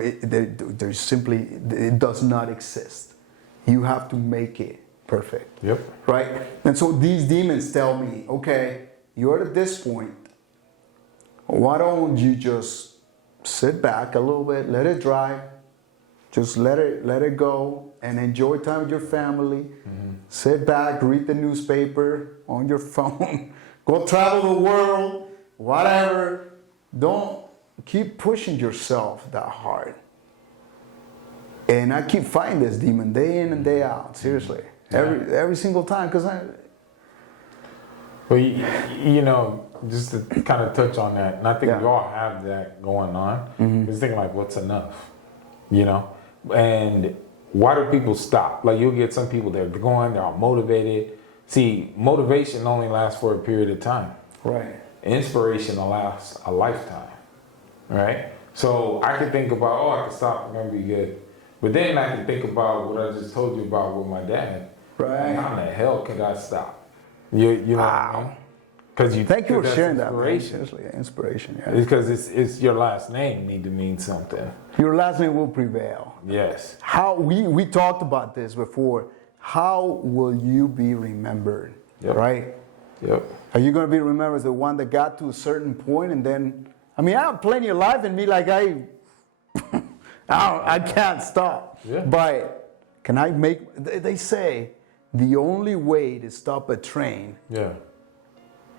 there's simply, it does not exist. You have to make it perfect. Yep. Right? And so these demons tell me, okay, you're at this point. Why don't you just sit back a little bit, let it dry, just let it go, and enjoy time with your family. Mm-hmm. Sit back, read the newspaper on your phone, go travel the world, whatever. Don't keep pushing yourself that hard. And I keep fighting this demon day in and day out, seriously. Every single time, because Well, you know, just to kind of touch on that, and I think we all have that going on. Mm-hmm. Just thinking like, what's enough? You know? And why do people stop? Like, you'll get some people that are going, they're all motivated. See, motivation only lasts for a period of time. Right. Inspiration will last a lifetime. Right? So I can think about, I can stop, I'm going to be good. But then I can think about what I just told you about with my dad. Right. How in the hell could I stop? You know what I mean? Because thank you for sharing that. Seriously, inspiration. Yeah. It's because it's your last name need to mean something. Your last name will prevail. Yes. How we talked about this before. How will you be remembered? Yep. Right. Yep. Are you going to be remembered as the one that got to a certain point and then? I mean, I have plenty of life in me. Like I can't stop. Yeah. But can I make? They say the only way to stop a train. Yeah.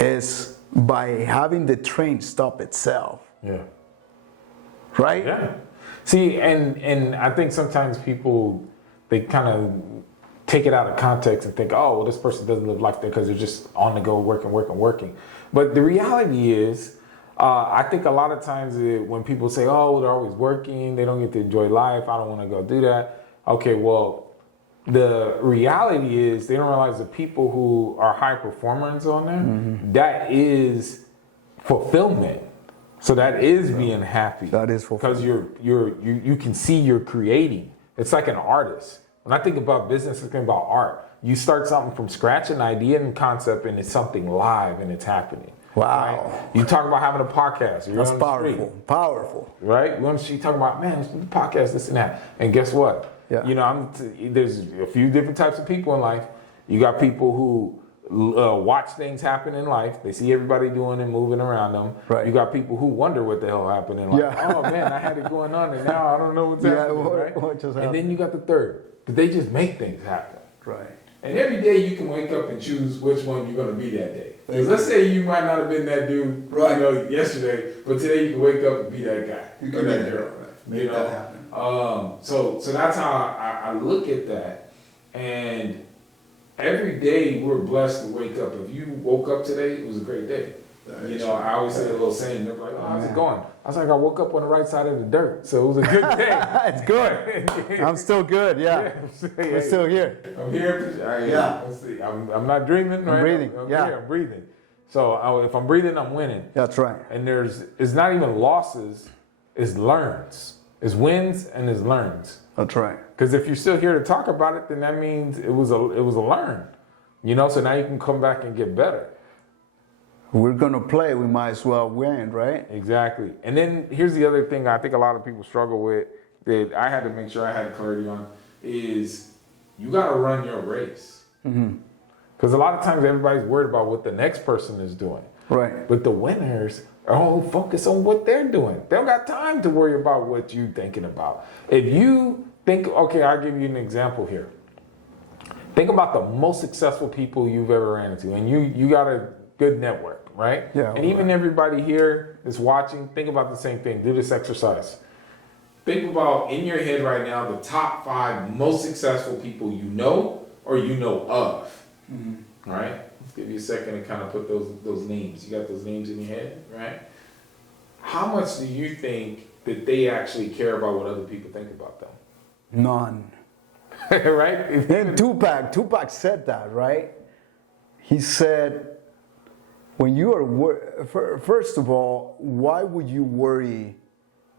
Is by having the train stop itself. Yeah. Right? Yeah. See, and I think sometimes people, they kind of take it out of context and think, oh, well, this person doesn't live like that because they're just on the go working. But the reality is, I think a lot of times when people say, oh, they're always working, they don't get to enjoy life, I don't want to go do that. Okay, well, the reality is they don't realize the people who are high performers on there, mm-hmm. that is fulfillment. So that is being happy. That is fulfillment. Because you can see you're creating. It's like an artist. When I think about business, I think about art. You start something from scratch, an idea and concept, and it's something live and it's happening. Wow. Right? You talk about having a podcast. You're That's powerful. Powerful. Right? You talk about, man, this podcast, this and that. And guess what? Yeah. You know, there's a few different types of people in life. You got people who watch things happen in life. They see everybody doing and moving around them. Right. You got people who wonder what the hell happened in life. Yeah. Oh, man, I had it going on, and now I don't know what's happening. Right? What just happened? And then you got the third. But they just make things happen. Right. And every day you can wake up and choose which one you're going to be that day. Because let's say you might not have been that dude yesterday, but today you can wake up and be that guy. You can be that girl. Make that happen. So that's how I look at that. And every day we're blessed to wake up. If you woke up today, it was a great day. I always say a little saying, they're like, oh, how's it going? I was like, I woke up on the right side of the dirt, so it was a good day. It's good. I'm still good, yeah. We're still here. I'm here. Yeah. Let's see. I'm not dreaming, right? I'm breathing, I'm yeah. here, I'm breathing. So if I'm breathing, I'm winning. That's right. And it's not even losses, it's learns. It's wins and it's learns. That's right. Because if you're still here to talk about it, then that means it was a learn. So now you can come back and get better. We're going to play, we might as well win, right? Exactly. And then here's the other thing I think a lot of people struggle with that I had to make sure I had clarity on is you got to run your race. Because a lot of times everybody's worried about what the next person is doing. Right. But the winners are all focused on what they're doing. They don't got time to worry about what you're thinking about. If you think, okay, I'll give you an example here. Think about the most successful people you've ever ran into. And you got a good network, right? Yeah. And even everybody here that's watching, think about the same thing. Do this exercise. Think about in your head right now the top 5 most successful people you know or you know of. All right? Let's give you a second to kind of put those names. You got those names in your head, right? How much do you think that they actually care about what other people think about them? None. Right? And Tupac said that, right? He said, when you are, first of all, why would you worry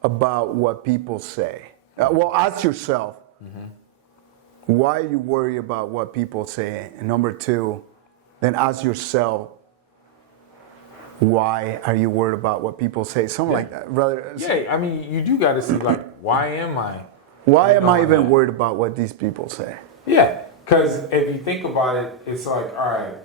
about what people say? Well, ask yourself, why you worry about what people say? And number 2, then ask yourself, why are you worried about what people say? Something like that. Rather, Yeah, I mean, you do got to see, like, why am I? why am I even that? worried about what these people say? Yeah, because if you think about it, it's like, all right,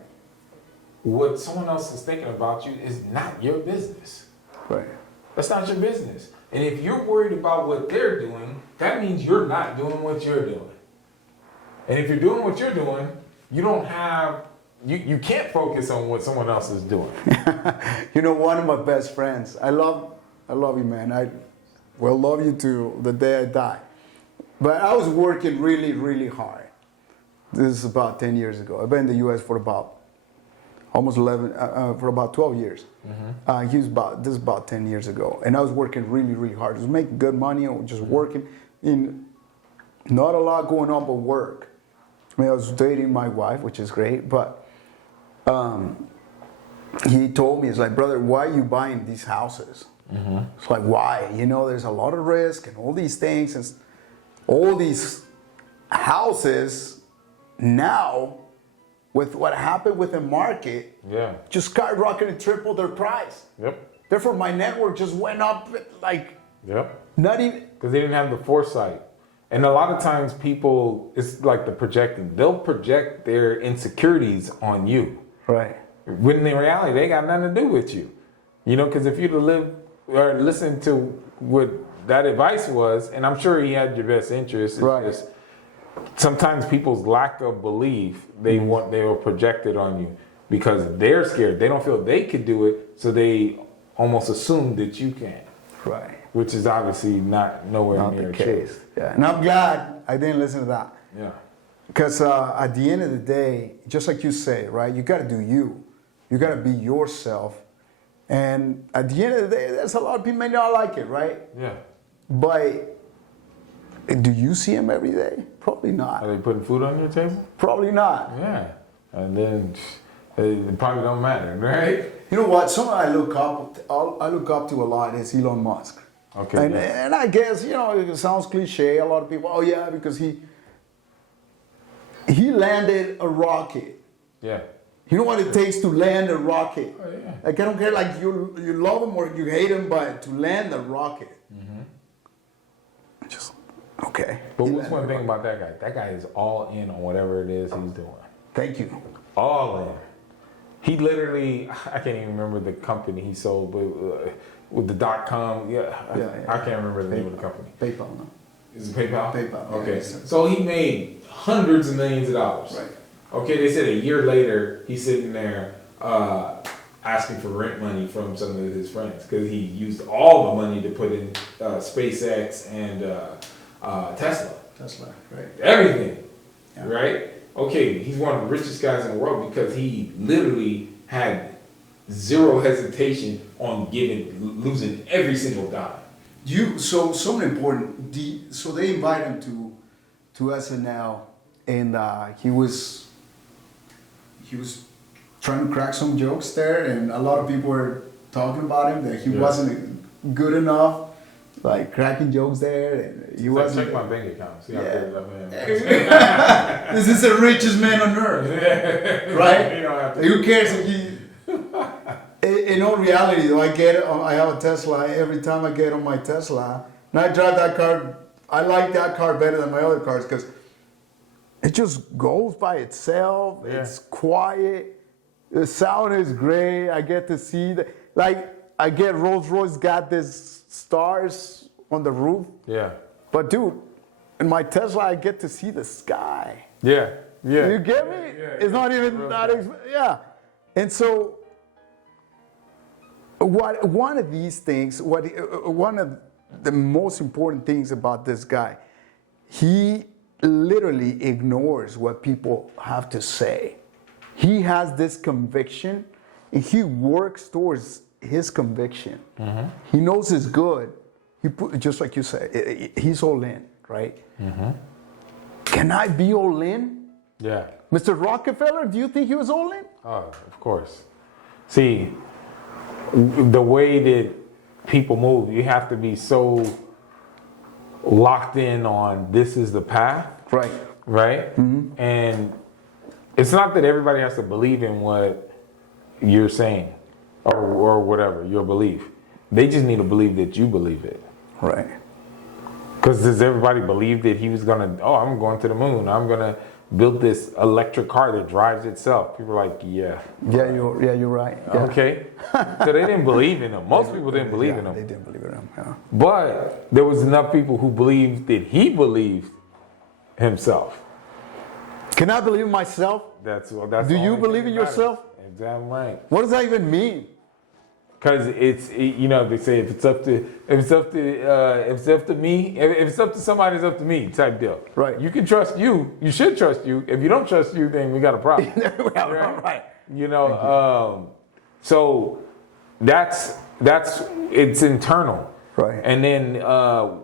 what someone else is thinking about you is not your business. Right. That's not your business. And if you're worried about what they're doing, that means you're not doing what you're doing. And if you're doing what you're doing, you don't have, you can't focus on what someone else is doing. You know, one of my best friends, I love you, man. I will love you till the day I die. But I was working really, really hard. This is about 10 years ago. I've been in the U.S. for about almost 12 years. Mm-hmm. This is about 10 years ago. And I was working really, really hard. I was making good money. I was just working in not a lot going on but work. I mean, I was dating my wife, which is great, but he told me, it's like, brother, why are you buying these houses? Mm-hmm. It's like, why? You know, there's a lot of risk and all these things. And all these houses now, with what happened with the market, just skyrocketed and tripled their price. Yep. Therefore, my network just went up like, not even. Because they didn't have the foresight. And a lot of times people, it's like the projecting. They'll project their insecurities on you. Right. When in reality, they got nothing to do with you. You know, because if you'd have lived or listened to what that advice was, and I'm sure he had your best interest. Right. Just, sometimes people's lack of belief, they were projected on you because they're scared. They don't feel they could do it, so they almost assume that you can. Right. Which is obviously not near the case. Yeah. And I'm glad I didn't listen to that. Yeah. Because at the end of the day, just like you say, right, you got to do you. You got to be yourself. And at the end of the day, there's a lot of people may not like it, right? Yeah. But do you see them every day? Probably not. Are they putting food on your table? Probably not. Yeah. And then it probably don't matter, right? You know what? Someone I look up to a lot is Elon Musk. Okay. And I guess, you know, it sounds cliche. A lot of people, oh yeah, because he landed a rocket. Yeah. You know what it takes to land a rocket? Oh, yeah. Like, I don't care, like, you love him or you hate him, but to land a rocket. Mm-hmm. Just, okay. But what's one thing about that guy? That guy is all in on whatever it is he's doing. Thank you. All in. He literally, I can't even remember the company he sold, but with the .com, I can't remember the name of the company. PayPal, no? Is it PayPal? PayPal. Okay. Yeah, so he made hundreds of millions of dollars. Right. Okay, they said a year later, he's sitting there asking for rent money from some of his friends because he used all the money to put in SpaceX and Tesla. Tesla, right. Everything, right? Okay, he's one of the richest guys in the world because he literally had zero hesitation on losing every single dime. So something important. So they invited him to SNL, and he was trying to crack some jokes there, and a lot of people were talking about him that he wasn't good enough, like cracking jokes there, and he wasn't. Check my bank account. See how good of him. This is the richest man on earth, right? You don't have to. Who cares if he? In all reality, though, I have a Tesla. Every time I get on my Tesla, and I drive that car, I like that car better than my other cars because it just goes by itself. Yeah. It's quiet. The sound is great. I get to see I get Rolls-Royce got this stars on the roof. Yeah. But dude, in my Tesla, I get to see the sky. Yeah. Yeah. You get me? Yeah. It's not even that yeah. And so one of these things, one of the most important things about this guy, he literally ignores what people have to say. He has this conviction, and he works towards his conviction. Mm-hmm. He knows it's good. Just like you say, he's all in, right? Mm-hmm. Can I be all in? Yeah. Mr. Rockefeller, do you think he was all in? Oh, of course. See, the way that people move, you have to be so locked in on this is the path. Right. Right? Mm-hmm. And it's not that everybody has to believe in what you're saying. or whatever, your belief. They just need to believe that you believe it. Right. Because does everybody believe that he was gonna? Oh, I'm going to the moon. I'm gonna build this electric car that drives itself. People are like, yeah. Yeah, you're right. Yeah. Okay. So they didn't believe in him. Most people didn't believe in him. They didn't believe in him. Yeah. But there was enough people who believed that he believed himself. Can I believe in myself? That's Do the you only believe thing in that matters. yourself? Exactly right. What does that even mean? Because they say if it's up to me, if it's up to somebody, it's up to me type deal. Right. You can trust you. You should trust you. If you don't trust you, then we got a problem. Right. So that's it's internal. Right. And then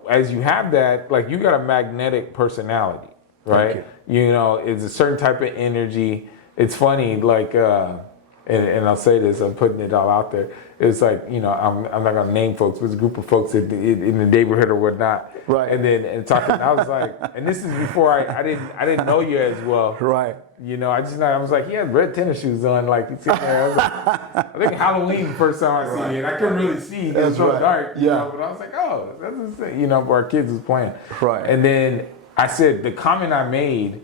as you have that, like you got a magnetic personality, right? Thank It's a certain type of energy. It's funny, like, and I'll say this, I'm putting it all out there. It's like, I'm not gonna name folks, but it's a group of folks in the neighborhood or whatnot. Right. And talking, I was like, and this is before I didn't know you as well. Right. I was like, he had red tennis shoes on, like he's sitting there. I was like, I think Halloween the first time I seen it, and I couldn't really see. It was so dark, but I was like, oh, that's insane. Our kids was playing. Right. And then I said the comment I made,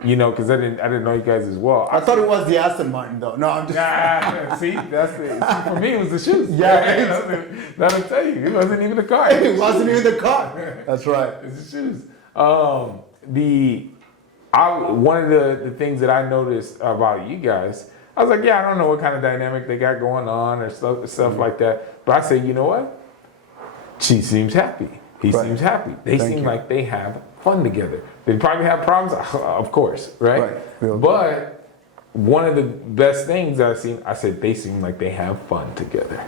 because I didn't know you guys as well. I thought it was the Aston Martin, though. No, I'm just. See, that's it. See, for me, it was the shoes. Yeah. That'll tell you. It wasn't even the car. It wasn't even the car. That's right. It's the shoes. One of the things that I noticed about you guys, I was like, yeah, I don't know what kind of dynamic they got going on or stuff like that. But I say, you know what? She seems happy. He seems happy. They seem like they have fun together. They probably have problems, of course, right? But one of the best things I've seen, I said they seem like they have fun together,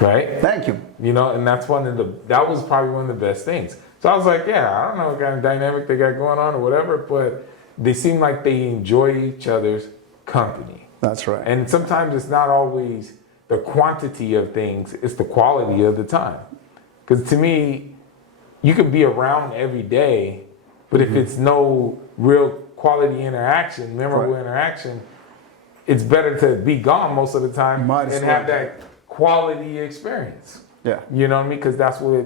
right? Thank you. And that's that was probably one of the best things. So I was like, yeah, I don't know what kind of dynamic they got going on or whatever, but they seem like they enjoy each other's company. That's right. And sometimes it's not always the quantity of things, it's the quality of the time. Because to me, you can be around every day, but if it's no real quality interaction, memorable interaction, it's better to be gone most of the time and have that quality experience. Yeah. You know what I mean? Because that's what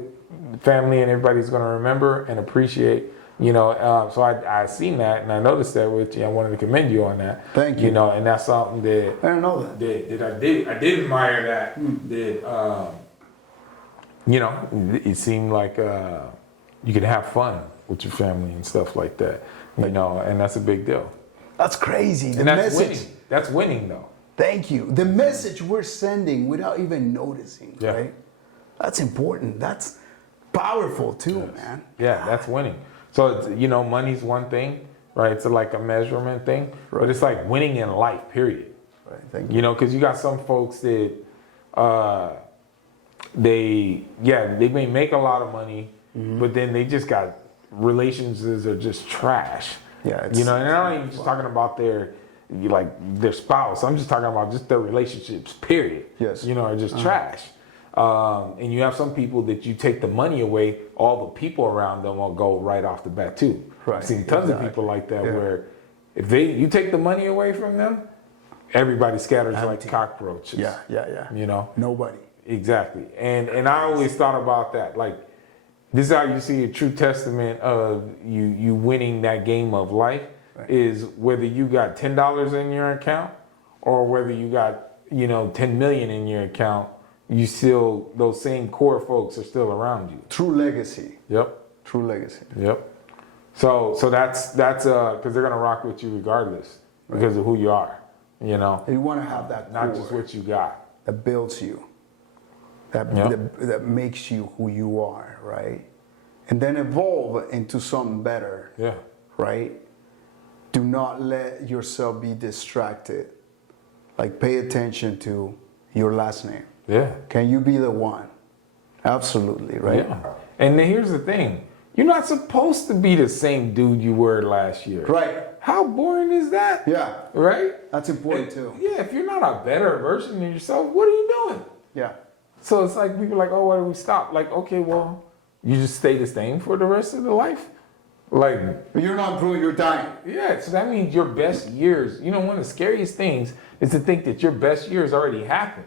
family and everybody's going to remember and appreciate. So I seen that and I noticed that with you. I wanted to commend you on that. Thank you. And that's something that I didn't know that. I did admire that. It seemed like you could have fun with your family and stuff like that. And that's a big deal. That's crazy. And that's winning. That's winning, though. Thank you. The message we're sending without even noticing, right? That's important. That's powerful too, man. Yeah, that's winning. So it's, money's one thing, right? It's like a measurement thing, but it's like winning in life, period. Right. Thank you. Because you got some folks that they may make a lot of money, but then they just got relationships that are just trash. Yeah. And I'm not even just talking about their spouse. I'm just talking about just their relationships, period. Yes. Are just trash. And you have some people that you take the money away, all the people around them will go right off the bat too. Right. I've seen tons of people like that where if you take the money away from them, everybody scatters like cockroaches. Yeah. Nobody. Exactly. And I always thought about that. Like, this is how you see a true testament of you winning that game of life is whether you got $10 in your account or whether you got, 10 million in your account, you still, those same core folks are still around you. True legacy. Yep. True legacy. Yep. So that's because they're gonna rock with you regardless because of who you are. You want to have that not core just what you got. that builds you, that makes you who you are, right? And then evolve into something better. Yeah. Right? Do not let yourself be distracted. Like, pay attention to your last name. Yeah. Can you be the one? Absolutely, right? Yeah. And then here's the thing. You're not supposed to be the same dude you were last year. Right. How boring is that? Yeah. Right? That's important too. Yeah, if you're not a better version of yourself, what are you doing? Yeah. So it's like people are like, oh, why do we stop? Like, okay, well, you just stay the same for the rest of the life? Like, you're not improving, you're dying. Yeah, so that means your best years, one of the scariest things is to think that your best years already happened.